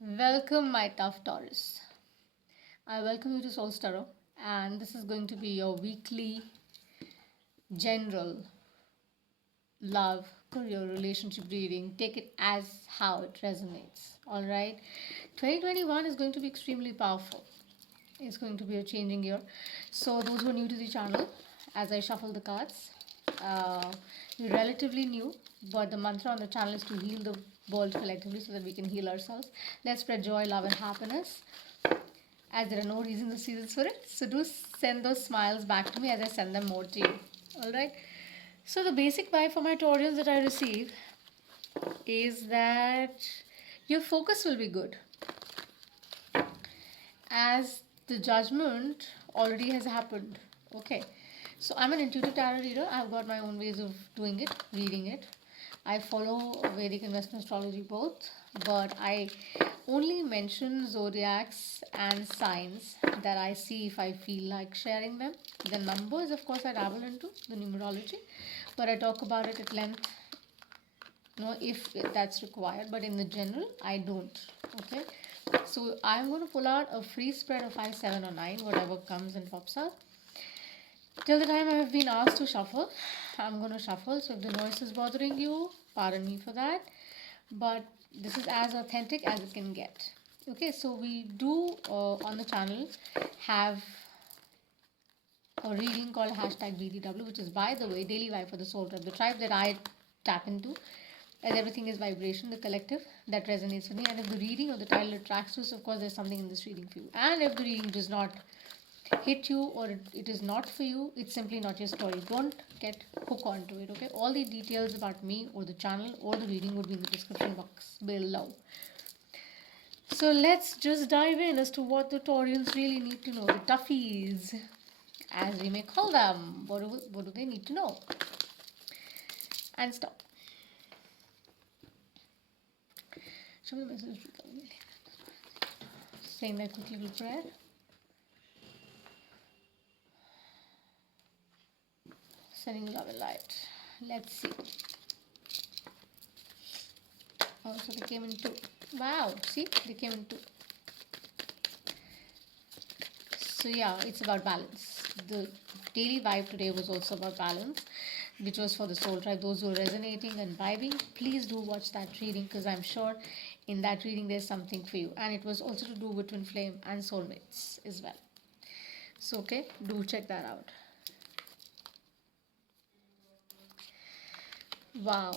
Welcome, my tough Taurus. I welcome you to Soul Tarot, and this is going to be your weekly general love, career, relationship reading. Take it as how it resonates. All right. 2021 is going to be extremely powerful. It's going to be a changing year. So, those who are new to the channel, as I shuffle the cards, you're relatively new, but the mantra on the channel is to heal the world collectively so that we can heal ourselves. Let's spread joy, love, and happiness as there are no reasons or seasons for it. So do send those smiles back to me as I send them more to you. Alright. So the basic vibe for my Taurians that I receive is that your focus will be good. As the judgment already has happened. Okay. So I'm an intuitive tarot reader. I've got my own ways of doing it, reading it. I follow Vedic and Western astrology both, but I only mention zodiacs and signs that I see if I feel like sharing them. The numbers, of course, I dabble into the numerology, but I talk about it at length, if that's required. But in the general, I don't. Okay, so I'm going to pull out a free spread of 5, 7, or 9, whatever comes and pops out. Till the time I have been asked to shuffle, I'm going to shuffle. So if the noise is bothering you, pardon me for that. But this is as authentic as it can get. Okay, so we do on the channel have a reading called hashtag BDW, which is, by the way, daily vibe for the soul tribe, the tribe that I tap into. As everything is vibration, the collective that resonates with me. And if the reading or the title attracts us, of course, there's something in this reading for you. And if the reading does not hit you or it is not for you, it's simply not your story. Don't get hooked onto it. Okay, all the details about me or the channel or the reading would be in the description box below. So let's just dive in as to what the Taurians really need to know, the toughies, as we may call them. What do they need to know? And stop. Show me the message. Saying that quick little prayer. Sending love and light. Let's see. Oh, so they came in two. Wow, see, they came in two. So yeah, it's about balance. The daily vibe today was also about balance, which was for the soul tribe. Those who are resonating and vibing, please do watch that reading, because I'm sure in that reading there's something for you. And it was also to do with twin flame and soulmates as well. So okay, do check that out. Wow.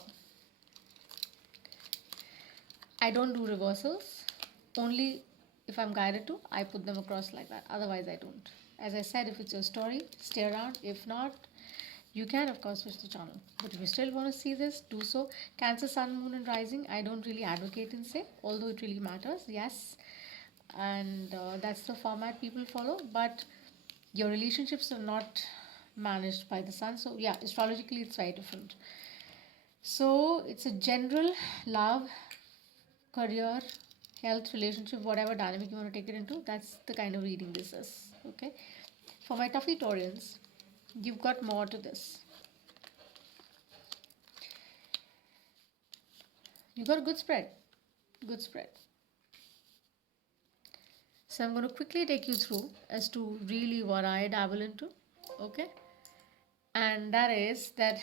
I don't do reversals. Only if I'm guided to, I put them across like that. Otherwise, I don't. As I said, if it's your story, stay around. If not, you can, of course, switch the channel. But if you still want to see this, do so. Cancer, Sun, Moon, and Rising, I don't really advocate and say, although it really matters, yes. And that's the format people follow. But your relationships are not managed by the Sun. So, yeah, astrologically, it's very different. So, it's a general love, career, health, relationship, whatever dynamic you want to take it into. That's the kind of reading this is. Okay. For my tough Taurians, you've got more to this. You got a good spread. Good spread. So I'm going to quickly take you through as to really what I dabble into. Okay. And that is that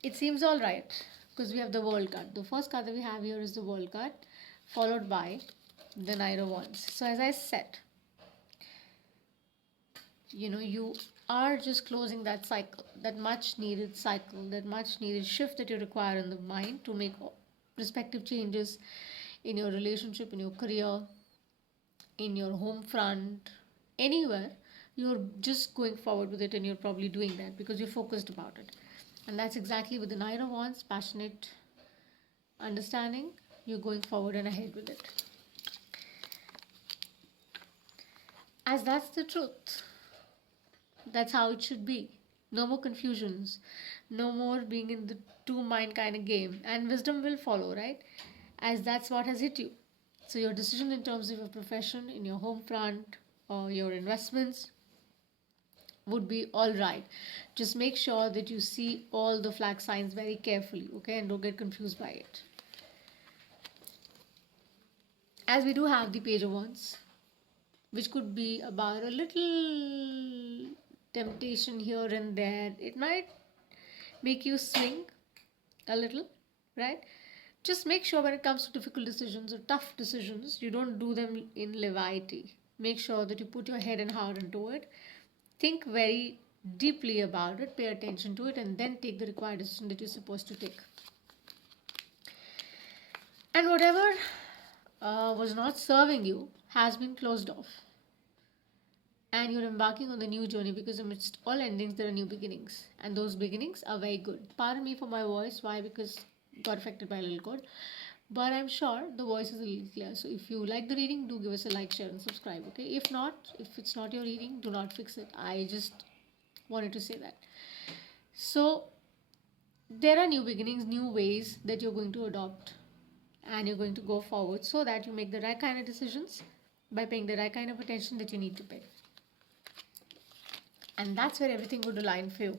it seems all right, because we have the World card. The first card that we have here is the World card, followed by the Knight of Wands. So as I said, you are just closing that cycle, that much needed cycle, that much needed shift that you require in the mind to make respective changes in your relationship, in your career, in your home front, anywhere. You're just going forward with it, and you're probably doing that because you're focused about it. And that's exactly with the Nine of Wands, passionate understanding. You're going forward and ahead with it, as that's the truth. That's how it should be. No more confusions. No more being in the two mind kind of game. And wisdom will follow, right? As that's what has hit you. So your decision in terms of your profession, in your home front, or your investments would be all right. Just make sure that you see all the flag signs very carefully, okay? And don't get confused by it. as we do have the Page of Wands, which could be about a little temptation here and there. It might make you swing a little, right? Just make sure when it comes to difficult decisions or tough decisions, you don't do them in levity. Make sure that you put your head and heart into it. Think very deeply about it, pay attention to it, and then take the required decision that you're supposed to take. And whatever was not serving you has been closed off. And you're embarking on the new journey, because amidst all endings, there are new beginnings. And those beginnings are very good. Pardon me for my voice. Why? Because got affected by a little cold. But I'm sure the voice is a little clear. So if you like the reading, do give us a like, share, and subscribe. Okay? If not, if it's not your reading, do not fix it. I just wanted to say that. So there are new beginnings, new ways that you're going to adopt, and you're going to go forward, so that you make the right kind of decisions by paying the right kind of attention that you need to pay. And that's where everything would align for you,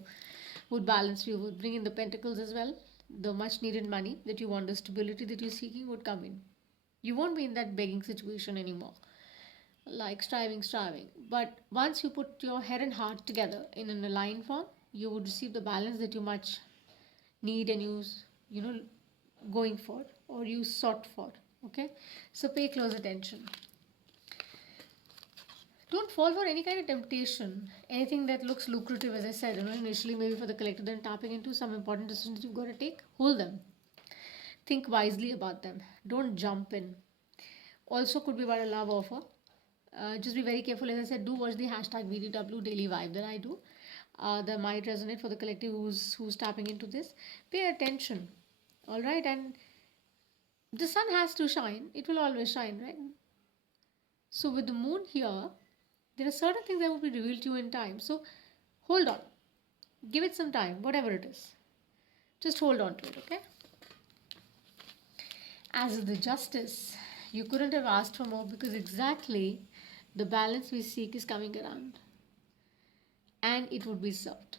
would balance for you, would bring in the pentacles as well. The much needed money that you want, the stability that you're seeking would come in. You won't be in that begging situation anymore, like striving. But once you put your head and heart together in an aligned form, you would receive the balance that you much need and use, going for, or you sought for. Okay, so pay close attention. Don't fall for any kind of temptation, anything that looks lucrative. As I said, initially maybe for the collector, then tapping into some important decisions you've got to take. Hold them, think wisely about them, don't jump in. Also could be about a love offer. Just be very careful. As I said, do watch the hashtag VDW daily vibe that I do. That might resonate for the collective who's tapping into this. Pay attention, all right? And the sun has to shine. It will always shine, right? So with the moon here, there are certain things that will be revealed to you in time. So hold on. Give it some time, whatever it is. Just hold on to it, okay? As the Justice, you couldn't have asked for more, because exactly the balance we seek is coming around. And it would be served.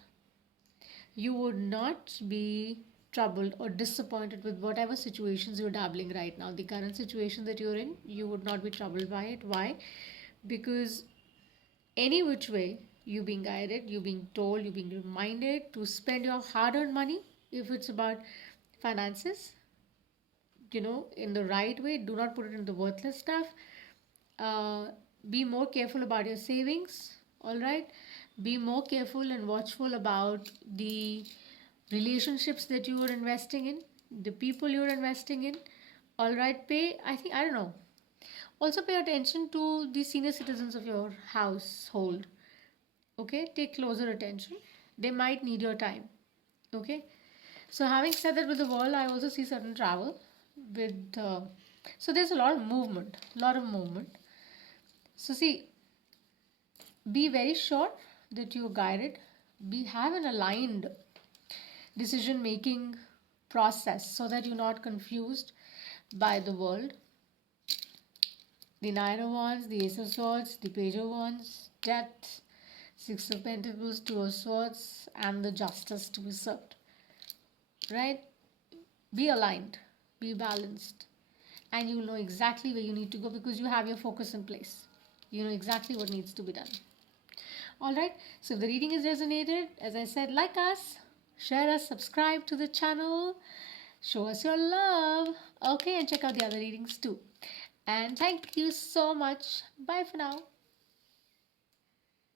You would not be troubled or disappointed with whatever situations you're dabbling right now. The current situation that you're in, you would not be troubled by it. Why? Because any which way, you being guided, you being told, you being reminded to spend your hard-earned money. If it's about finances, in the right way. Do not put it in the worthless stuff. Be more careful about your savings. All right, be more careful and watchful about the relationships that you are investing in, the people you're investing in. All right, I don't know. Also pay attention to the senior citizens of your household. Okay, take closer attention. They might need your time. Okay, so having said that, with the world, I also see certain travel with so there's a lot of movement. So see, be very sure that you're guided. Have an aligned decision making process, so that you're not confused by the world. The Nine of Wands, the Ace of Swords, the Page of Wands, Death, Six of Pentacles, Two of Swords, and the Justice to be served. Right? Be aligned, be balanced, and you'll know exactly where you need to go, because you have your focus in place. You know exactly what needs to be done. All right, so if the reading has resonated, as I said, like us, share us, subscribe to the channel, show us your love. Okay, and check out the other readings too. And thank you so much. Bye for now.